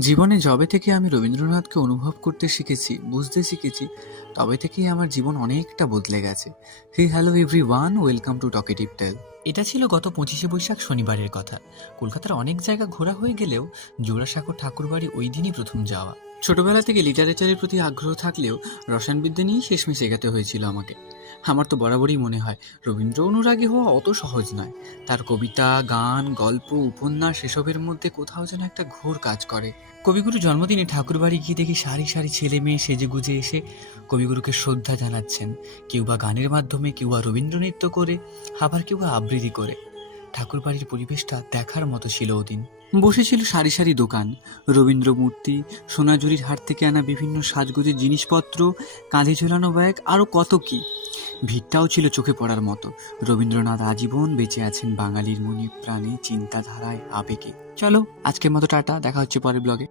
জীবনে যবে থেকে আমি রবীন্দ্রনাথকে অনুভব করতে শিখেছি বুঝতে শিখেছি তবে থেকেই আমার জীবন অনেকটা বদলে গেছে। Hi hello everyone welcome to talkative tale. এটা ছিল গত পঁচিশে বৈশাখ শনিবারের কথা। কলকাতার অনেক জায়গা ঘোরা হয়ে গেলেও জোড়াসাঁকো ঠাকুরবাড়ি ওই দিনই প্রথম যাওয়া। ছোটবেলা থেকে লিটারেচারের প্রতি আগ্রহ থাকলেও রসায়নবিদ্যা নিয়েই শেষমেশ এগাতে হয়েছিল আমাকে। আমার তো বরাবরই মনে হয়। রবীন্দ্র অনুরাগী হওয়া অত সহজ নয়। তার কবিতা, গান, গল্প, উপন্যাস এসবের মধ্যে কোথাও যেন একটা ঘোর কাজ করে। কবিগুরু জন্মদিনে ঠাকুরবাড়ি গিয়ে দেখি সারি সারি ছেলে মেয়ে সেজে গুজে এসে কবিগুরুকে শ্রদ্ধা জানাচ্ছেন। কেউ বা গানের মাধ্যমে, কেউ বা রবীন্দ্র নৃত্য করে, আবার কেউ বা আবৃত্তি করে। ঠাকুরবাড়ির পরিবেশটা দেখার মতো ছিল ওদিন। বসেছিল সারি সারি দোকান। রবীন্দ্র মূর্তি সোনাঝুরির হাট থেকে আনা বিভিন্ন সাজগোজের জিনিসপত্র, কাঁধে ঝোলানো ব্যাগ আরও কত কি। ভিড়টাও ছিল চোখে পড়ার মতো। রবীন্দ্রনাথ আজীবন বেঁচে আছেন বাঙালির মনে প্রাণে, চিন্তাধারায়, আবেগে। চলো, আজকের মতো টাটা, দেখা হচ্ছে পরের ব্লগে